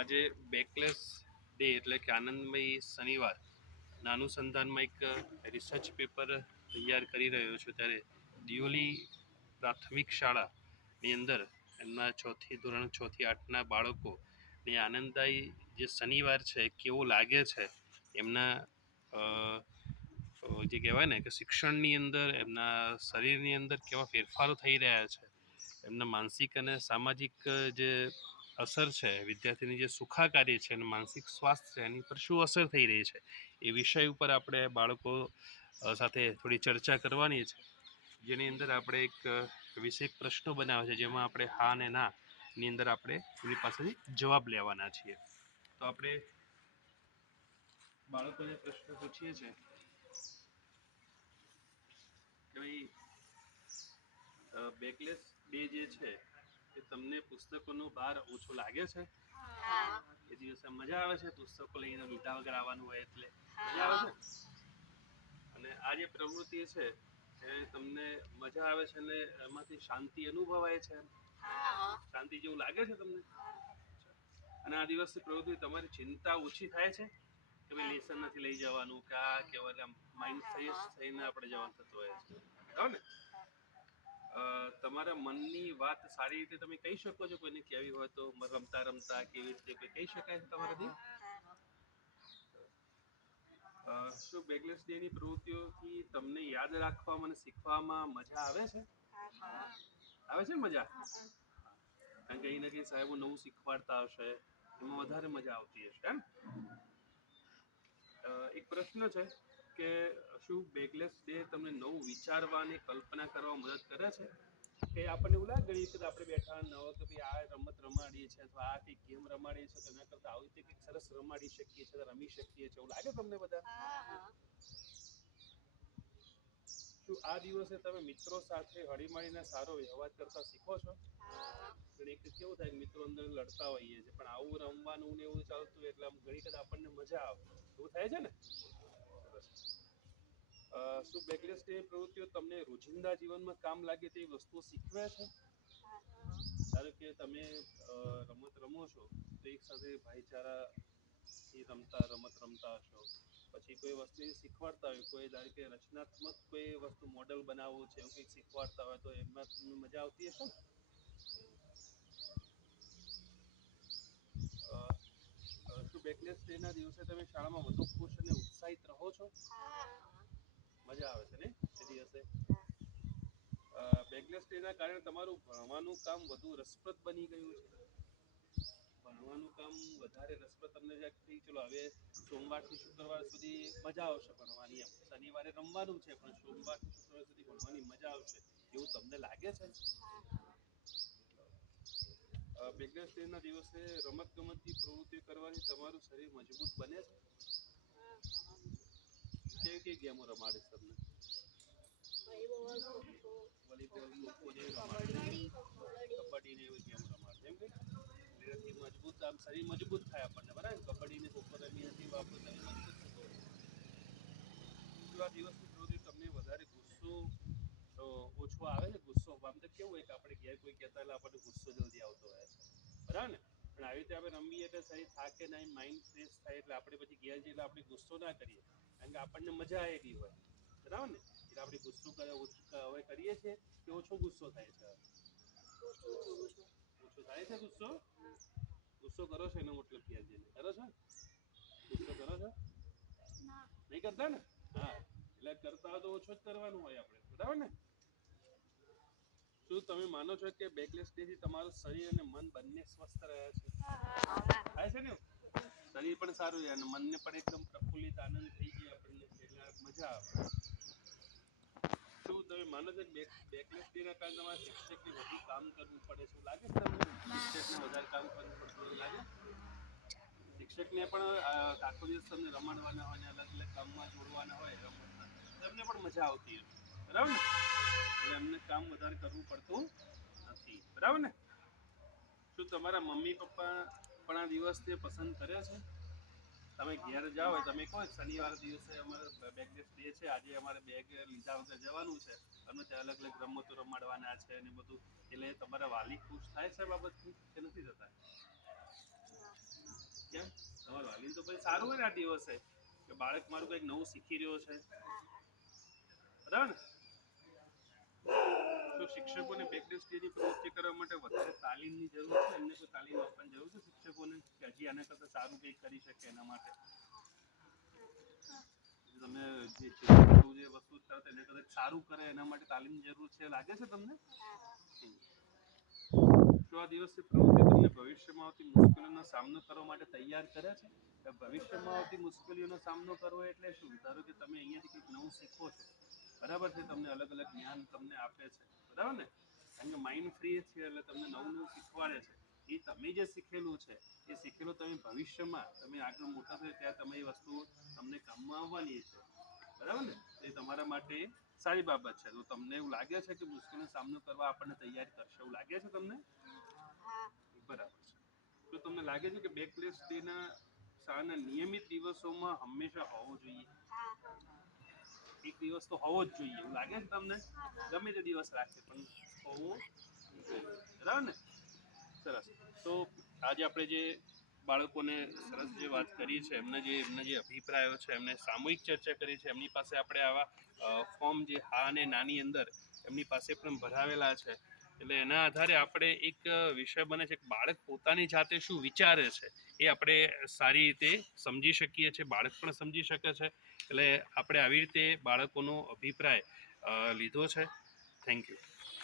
આજે bagless day એટલે કે આનંદમય શનિવારના અનુસંધાનમાં એક રિસર્ચ પેપર તૈયાર કરી રહ્યો છું ત્યારે દિયોલી પ્રાથમિક શાળાની અંદર એમના ધોરણ 6 થી 8ના બાળકોને આનંદદાયી જે શનિવાર છે કેવો લાગે છે એમના જે કહેવાય ને કે શિક્ષણની અંદર એમના શરીરની અંદર કેવા ફેરફારો થઈ રહ્યા છે, એમના માનસિક અને સામાજિક જે અસર છે, વિદ્યાર્થીની જે સુખાકારી છે અને માનસિક સ્વાસ્થ્ય છે એની પર શું અસર થઈ રહી છે એ વિષય ઉપર આપણે બાળકો સાથે થોડી ચર્ચા કરવાની છે, જેની અંદર આપણે એક વિષય પ્રશ્નો બનાવે છે જેમાં આપણે હા અને ના ની અંદર આપણે એની પાસેથી જવાબ લેવાના છીએ. તો આપણે બાળકોને પ્રશ્ન પૂછીએ છીએ કે ભાઈ બેકલેસ ડે જે છે એ તમને પુસ્તકોનો ભાર ઓછો લાગે છે? એ દિવસે મજા આવે છે પુસ્તકો લઈને લીધા વગર આવવાનું હોય એટલે મજા આવે છે? અને આ જે પ્રવૃત્તિ છે એ તમને મજા આવે છે ને એમાંથી શાંતિ અનુભવાય છે? શાંતિ જેવું લાગે છે તમને? અને આ દિવસની પ્રવૃત્તિ તમારી ચિંતા ઓછી થાય છે કે ભાઈ લેસન નથી લઈ જવાનું કે આ કહેવાય માઇન્ડ ફ્રેશ થઈને આપણે જવાનું થતું હોય છે, બરાબર ને? તમારા મનની વાત સારી રીતે તમે કહી શકો છો કોઈને કહેવી હોય તો રમતા રમતા કેવી રીતે કોઈ કહી શકાય છે તમારાથી? શું બેકલેસ ડે ની પ્રવૃત્તિઓથી તમને યાદ રાખવામાં અને શીખવામાં મજા આવે છે? આવે છે મજા? કારણ કે અહીં કંઈ સાહેબો નવું શીખવાડતા હશે એમાં વધારે મજા આવતી હશે એમ. એક પ્રશ્ન છે કે શું બેકલેસ ડે તમને નવું વિચારવાની કલ્પના કરવા મદદ કરે છે? કે આપણને એવું લાગે ઘણી વખત આપણે બેઠા ન હોય કે ભાઈ આ રમત રમાડીએ છીએ અથવા આ કંઈક ગેમ રમાડીએ છીએ તો એના કરતાં આવી રીતે કંઈક સરસ રમાડી શકીએ છીએ, રમી શકીએ છીએ, એવું લાગે તમને બધા? શું આ દિવસે તમે મિત્રો સાથે હળીમળીને સારો વ્યવહાર કરતા શીખો છો? ઘણી વખત કેવું થાય મિત્રો અંદર લડતા હોઈએ છે પણ આવું રમવાનું ને એવું ચાલતું એટલે આમ ઘણી વખત આપણને મજા આવે, એવું થાય છે ને? શું બેકલેસ ડે પ્રવૃત્તિઓ તમને રોજિંદા જીવનમાં કામ લાગે તેવી વસ્તુઓ શીખવે છે? ધારો કે તમે રમત રમો છો તો એક સાથે ભાઈચારાથી રમત રમતા હશો, પછી કોઈ વસ્તુ શીખવાડતા હોય, કોઈ ધારો કે રચનાત્મક કોઈ વસ્તુ મોડેલ બનાવવું છે એવું કંઈક શીખવાડતા હોય તો એમાં તમને મજા આવતી હશે ને? શું બેકલેસ ડે ના દિવસે તમે શાળામાં વધુ ખુશ અને ઉત્સાહિત રહો છો? મજા આવે છે ને એ દિવસે? બેકલેસ ડે ના કારણે તમારું ભણવાનું કામ વધુ રસપ્રદ બની ગયું છે? ભણવાનું કામ વધારે રસપ્રદ તમને થઈ ચલો હવે સોમવારથી શુક્રવાર સુધી મજા આવશે ભણવાની, એમ શનિવારે રમવાનું છે પણ સોમવારથી શુક્રવાર સુધી ભણવાની મજા આવશે એવું તમને લાગે છે? બેકલેસ ડે ના દિવસે રમત ગમતની પ્રવૃત્તિ કરવાથી તમારું શરીર મજબૂત બને છે? કેવી કેવી ગેમો રમાડીશ તમને? વોલીબોલ, ખોખો ને કબડ્ડી ને એવી ગેમ રમાડે એમ કે એનાથી મજબૂત આમ શરીર મજબૂત થાય આપણને, બરાબર? કબડ્ડી ને ખોખો રમીએ છીએ આપણું શરીર મજબૂત થતું હોય. શું આ દિવસની પ્રવૃત્તિ તમને વધારે ગુસ્સો ઓછો આવે છે? ગુસ્સો આમ તો કેવું હોય કે આપણે ઘેર કોઈ કહેતા એટલે આપણને ગુસ્સો જલ્દી આવતો હોય છે, બરાબર ને? પણ આવી રીતે આપણે રમીએ એટલે શરીર થાકે નહીં, માઇન્ડ ફ્રેશ થાય એટલે આપણે પછી ઘેર જઈએ એટલે આપણે ગુસ્સો ના કરીએ કારણ કે આપણને મજા આવેલી હોય, બરાબર ને? એટલે આપણે ગુસ્સો હવે કરીએ છીએ કે ઓછો ગુસ્સો થાય છે? ઓછો થાય છે ગુસ્સો? ગુસ્સો કરો છો એનો મતલબ ઘેર જઈને કરો છો? ગુસ્સો કરો છો? નહીં કરતા ને? હા, એટલે કરતા હોય તો ઓછો જ કરવાનું હોય આપણે, બરાબર ને? શું તમે માનો છો કે બેકલેસ ડે થી તમારું શરીર અને મન બંને સ્વસ્થ રહે છે? થાય છે ને? શરીર પણ સારું રહે અને મનને પણ એકદમ પ્રફુલ્લિત આનંદ થઈ જાય આપણને એટલે મજા આવે. શું તમે માનો છો કે બેકલેસ ડે ના કારણે તમારા શિક્ષકને વધુ કામ કરવું પડે છે એવું લાગે છે તમને? શિક્ષકને વધારે કામ કરવું પડતું એવું લાગે? શિક્ષકને પણ આખો દિવસ તમને રમાડવાના હોય અને અલગ અલગ કામમાં જોડવાના હોય રમતના, એમને પણ મજા આવતી હશે, બરાબર ને? એટલે એમને કામ વધારે કરવું પડતું નથી, બરાબર ને? શું તમારા મમ્મી પપ્પા પણ આ દિવસને પસંદ કરે છે? તમે ઘેર જાઓ તમે કહો શનિવાર દિવસે અમારે બેકલેસ ડે છે, આજે અમારે બેગ લીધા વગર જવાનું છે, અમે ત્યાં અલગ અલગ રમતો રમાડવાના છે અને બધું, એટલે તમારા વાલી ખુશ થાય છે બાબતથી કે નથી થતા? તાલીમ તો પછી સારું હોય ને આ દિવસે કે બાળક મારું કંઈક નવું શીખી રહ્યો છે, બરાબર ને? તો શિક્ષકોને બેકડેસ્ક ડેની પ્રવૃત્તિ કરવા માટે વધારે તાલીમની જરૂર છે, એમને કોઈ તાલીમ આપવાની જરૂર છે શિક્ષકોને કે હજી આના કરતાં સારું કંઈક કરી શકે એના માટે? તમે જે વસ્તુ કરો એને કદાચ સારું કરે એના માટે તાલીમની જરૂર છે લાગે છે તમને? તો આ દિવસની પ્રવૃત્તિ તમને ભવિષ્યમાં આવતી મુશ્કેલીઓનો સામનો કરવા માટે તૈયાર કરે છે? ભવિષ્યમાં આવતી મુશ્કેલીઓનો સામનો કરવો એટલે શું? ધારો કે તમે અહીંયાથી કંઈક નવું શીખો છો, બરાબર છે, તમને અલગ અલગ જ્ઞાન તમને આપે છે, બરાબર ને? કારણ કે માઇન્ડ ફ્રી છે એટલે તમને નવું નવું શીખવાડે છે. એ તમે જે શીખેલું છે એ શીખેલું તમે ભવિષ્યમાં તમે આગળ મોટા થયો ત્યાં તમે એ વસ્તુ તમને કામમાં આવવાની છે, બરાબર ને? એ તમારા માટે સારી બાબત છે. તો તમને એવું લાગે છે કે મુશ્કેલીનો સામનો કરવા આપણને તૈયાર કરશે એવું લાગે છે તમને? બરાબર છે. તો તમને લાગે છે કે બેકલેસ ડેના શાળાના નિયમિત દિવસોમાં હંમેશા હોવો જોઈએ? એક દિવસ તો હોવો જ જોઈએ એવું લાગે છે તમને? ગમે તે દિવસ રાખે પણ હોવો જોઈએ, બરાબર ને? સરસ. તો આજે આપણે જે બાળકોને સરસ જે વાત કરી છે, એમના જે અભિપ્રાયો છે, એમને સામૂહિક ચર્ચા કરી છે, એમની પાસે આપણે આવા ફોર્મ જે હા અને નાની અંદર એમની પાસે પણ ભરાવેલા છે, એટલે એના આધારે આપણે એક વિષય બને છે કે બાળક પોતાની જાતે શું વિચારે છે એ આપણે સારી રીતે સમજી શકીએ છીએ, બાળક પણ સમજી શકે છે. એટલે આપણે આવી રીતે બાળકોનો અભિપ્રાય લીધો છે. Thank you.